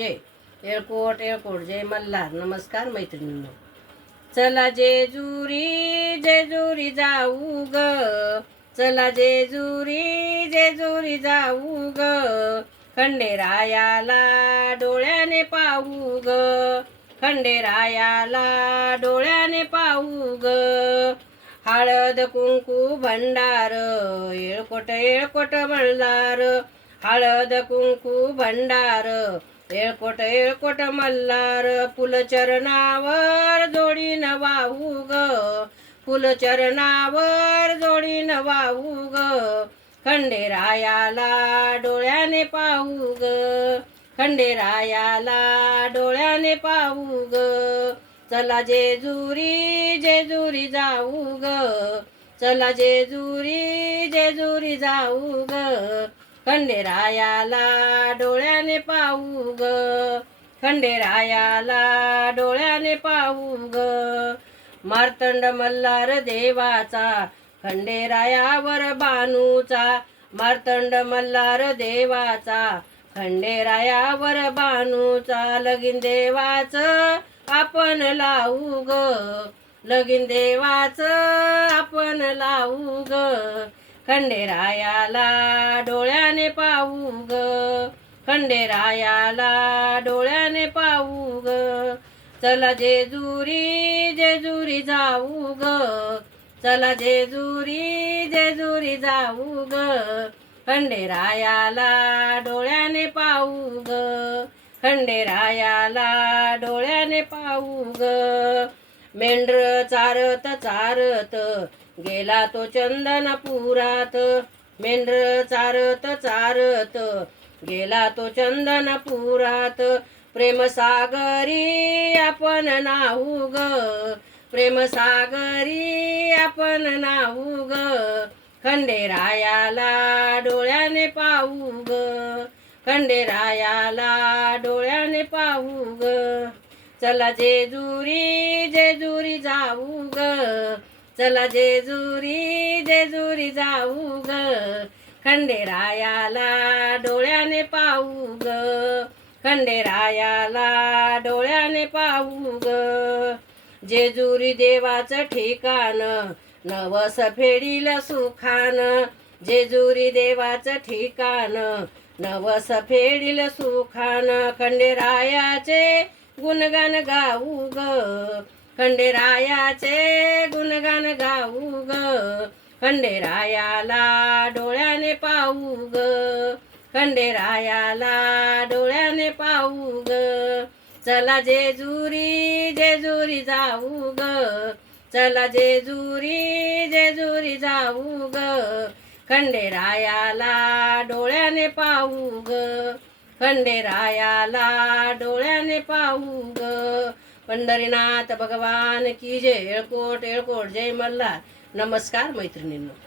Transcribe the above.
जय एळकोट एळकोट जय मल्हार. नमस्कार मैत्रिणींनो. चला जेजुरी जेजुरी जाऊ ग, चला जेजुरी जेजुरी जाऊ ग, खंडेरायाला डोळ्याने पाहू ग, खंडेरायाला डोळ्याने पाहू ग. हळद कुंकू भंडार एळकोट एळकोट मल्हार, हळद कुंकू भंडार एळकोट एळकोट मल्हार. फुलचरणावर जोडीन वाहू ग, फुलचरणावर जोडीन वाहू ग, खंडेरायाला डोळ्याने पाहू ग, खंडेरायाला डोळ्याने पाहू ग. चला जेजुरी जेजुरी जाऊ ग, चला जेजुरी जेजुरी जाऊ ग, खंडेरायाला डोळ्याने पाहू ग, खंडेरायाला डोळ्याने पाहू ग. मार्तंड मल्हार देवाचा खंडेरायावर बाणूचा, मार्तंड मल्हार देवाचा खंडेरायावर बाणूचा. लगीन देवाचं आपण लावू ग, लगीन देवाचं आपण लावू ग, खंडेरायाला डोळ्याने पाहू ग, खंडेरायाला डोळ्याने पाहू ग. चला जेजुरी जेजुरी जाऊ ग, चला जेजुरी जेजुरी जाऊ ग, खंडेरायाला डोळ्याने पाहू ग, खंडेरायाला डोळ्याने पाहू ग. मेंढर चारत चारत गेला तो चंदनपुरात, मेंढर चारत चारत गेला तो चंदनपुरात. प्रेमसागरी आपण नाहू ग, प्रेमसागरी आपण नाहू ग, खंडेरायाला डोळ्याने पाहू ग, खंडेरायाला डोळ्याने पाहू ग. चला जेजुरी जेजुरी जाऊ ग, चला जेजुरी जेजुरी जाऊ ग, खंडेरायाला डोळ्याने पाहू ग, खंडेरायाला डोळ्याने पाहू ग. जेजुरी देवाचं ठिकाण नवस फेडील सुखान, जेजुरी देवाचं ठिकाण नवस फेडील सुखान. खंडेरायाचे गुणगान गाऊ ग, खंडेरायाचे गुणगान गाऊ ग, खंडेरायाला डोळ्याने पाहू ग, खंडेरायाला डोळ्याने पाहू ग. चला जेजुरी जेजुरी जाऊ ग, चला जेजुरी जेजुरी जाऊ ग, खंडेरायाला डोळ्याने पाहू ग, खंडेरायाला डोळ्याने पाहू ग. पंढरीनाथ भगवान की जय. एळकोट एळकोट जय मल्हार. नमस्कार मैत्रिणींनो.